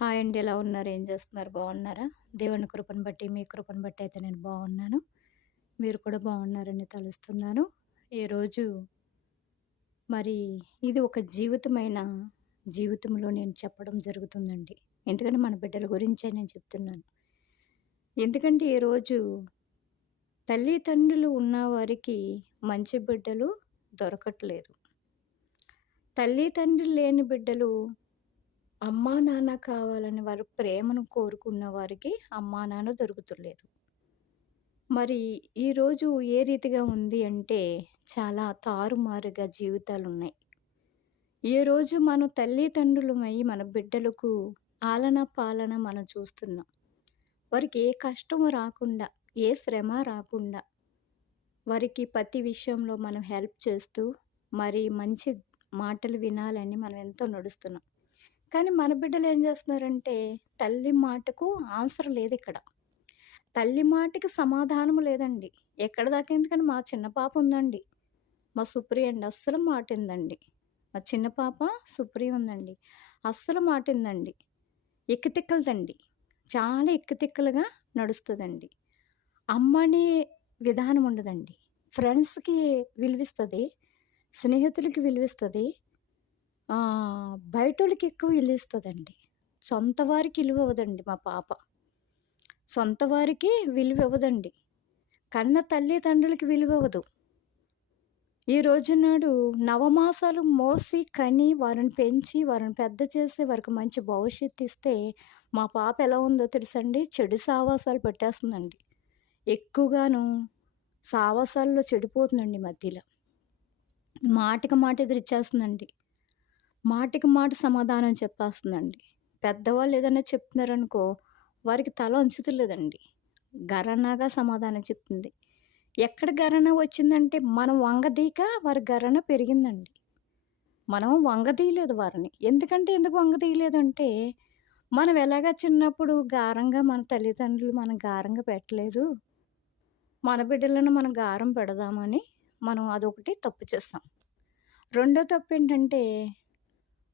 Hi అండి. ఎలా ఉన్నారు? ఏం చేస్తున్నారు? బాగున్నారా? దేవుని కృపను బట్టి, మీ కృపను బట్టి అయితే నేను బాగున్నాను. మీరు కూడా బాగున్నారని తలుస్తున్నాను. ఈరోజు మరి ఇది ఒక జీవితంలో నేను చెప్పడం జరుగుతుందండి. ఎందుకంటే మన బిడ్డల గురించే నేను చెప్తున్నాను. ఎందుకంటే ఈరోజు తల్లిదండ్రులు ఉన్నవారికి మంచి బిడ్డలు దొరకట్లేదు. తల్లిదండ్రులు లేని బిడ్డలు అమ్మా, నాన్న కావాలని వారు ప్రేమను కోరుకున్న వారికి అమ్మా, నాన్న దొరుకుతలేదు. మరి ఈరోజు ఏ రీతిగా ఉంది అంటే, చాలా తారుమారుగా జీవితాలున్నాయి. ఏ రోజు మనం తల్లిదండ్రులమై మన బిడ్డలకు ఆలన పాలన మనం చూస్తున్నాం. వారికి ఏ కష్టం రాకుండా, ఏ శ్రమ రాకుండా, వారికి ప్రతి విషయంలో మనం హెల్ప్ చేస్తూ, మరి మంచి మాటలు వినాలని మనం ఎంతో నడుస్తున్నాం. కానీ మన బిడ్డలు ఏం చేస్తున్నారంటే, తల్లి మాటకు ఆన్సర్ లేదిక్కడ. తల్లి మాటకి సమాధానం లేదండి. ఎక్కడిదాకా ఎందుకని మా చిన్న పాప ఉందండి. మా సుప్రియ అండి అస్సలు మాటిందండి. మా చిన్న పాప సుప్రియ ఉందండి. అస్సలు మాటిందండి. ఎక్కితిక్కలదండి. చాలా ఎక్కితిక్కలుగా నడుస్తదండి. అమ్మనే విధానం ఉండదండి. ఫ్రెండ్స్‌కి విలువిస్తది. స్నేహితులకి విలువిస్తది. బయటోళ్ళకి ఎక్కువ విలువిస్తదండి. సొంత వారికి ఇలువివ్వదండి మా పాప. సొంత వారికి విలువివ్వదండి. కన్న తల్లిదండ్రులకి విలువివ్వదు. ఈ రోజునాడు నవమాసాలు మోసి, కని, వారిని పెంచి, వారిని పెద్ద చేసి, వారికి మంచి భవిష్యత్తు ఇస్తే, మా పాప ఎలా ఉందో తెలుసండి? చెడు సావాసాలు పట్టేస్తుందండి. ఎక్కువగాను సావాసాల్లో చెడిపోతుందండి మధ్యలో. మాటకి మాట ఎదిరిచ్చేస్తుందండి. మాటకి మాట సమాధానం చెప్పేస్తుందండి. పెద్దవాళ్ళు ఏదైనా చెప్తున్నారనుకో, వారికి తల వంచుతలేదండి. గరనాగా సమాధానం చెప్తుంది. ఎక్కడ గరన వచ్చిందంటే, మనం వంగదీక వారి గరన పెరిగిందండి. మనం వంగదీయలేదు వారిని. ఎందుకు వంగదీయలేదంటే, మనం ఎలాగా చిన్నప్పుడు గారంగా మన తల్లిదండ్రులు మనం గారంగా పెట్టలేదు. మన బిడ్డలను మనం గారం పెడదామని మనం అదొకటి తప్పు చేస్తాం. రెండో తప్పేంటంటే,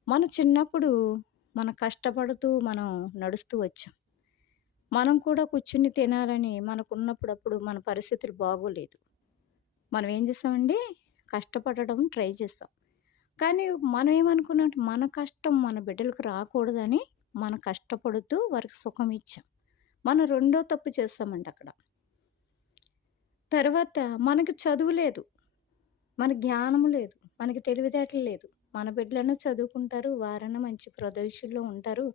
మన చిన్నప్పుడు మనం కష్టపడుతూ మనం నడుస్తూ వచ్చాం. మనం కూడా కూర్చుని తినాలని మనకున్నప్పుడప్పుడు మన పరిస్థితులు బాగోలేదు. మనం ఏం చేసామండి? కష్టపడడం ట్రై చేసాం. కానీ మనం ఏమనుకున్నాం, మన కష్టం మన బిడ్డలకు రాకూడదని మనం కష్టపడుతూ వారికి సుఖం ఇచ్చాం. మనం రెండో తప్పు చేస్తామండి అక్కడ. తర్వాత మనకి చదువు లేదు. మన జ్ఞానం లేదు. మనకి తెలివితేటలు లేదు. మన బిడ్డలన్నా చదువుకుంటారు. వారన్నా మంచి ప్రదేశంలో ఉంటారు.